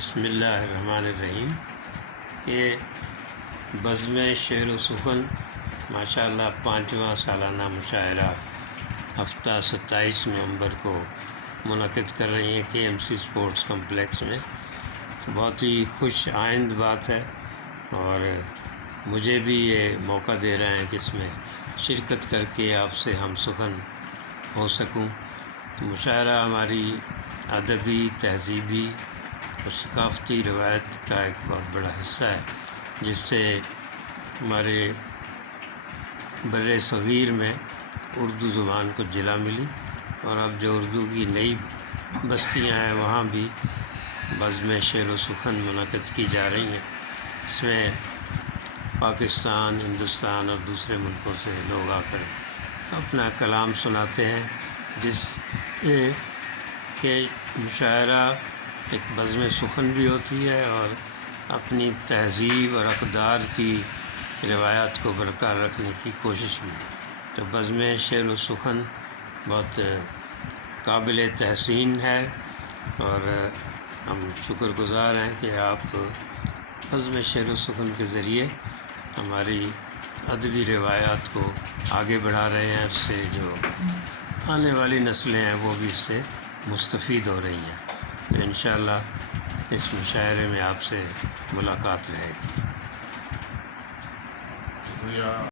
بسم اللہ الرحمن الرحیم کہ بزم شعر و سخن ماشاءاللہ 5واں سالانہ مشاعرہ ہفتہ 27 نومبر کو منعقد کر رہی ہیں کے ایم سی اسپورٹس کمپلیکس میں. بہت ہی خوش آئند بات ہے اور مجھے بھی یہ موقع دے رہے ہیں کہ اس میں شرکت کر کے آپ سے ہم سخن ہو سکوں. مشاعرہ ہماری ادبی تہذیبی اور ثقافتی روایت کا ایک بہت بڑا حصہ ہے جس سے ہمارے بر صغیر میں اردو زبان کو جلا ملی اور اب جو اردو کی نئی بستیاں ہیں وہاں بھی بزم شعر و سخن منعقد کی جا رہی ہیں. اس میں پاکستان، ہندوستان اور دوسرے ملکوں سے لوگ آ کر اپنا کلام سناتے ہیں جس کے مشاعرہ ایک بزم سخن بھی ہوتی ہے اور اپنی تہذیب اور اقدار کی روایات کو برقرار رکھنے کی کوشش بھی. تو بزم شعر و سخن بہت قابل تحسین ہے اور ہم شکر گزار ہیں کہ آپ بزم شعر و سخن کے ذریعے ہماری ادبی روایات کو آگے بڑھا رہے ہیں. اس سے جو آنے والی نسلیں ہیں وہ بھی اس سے مستفید ہو رہی ہیں. تو انشاءاللہ اس مشاعرے میں آپ سے ملاقات رہے گی.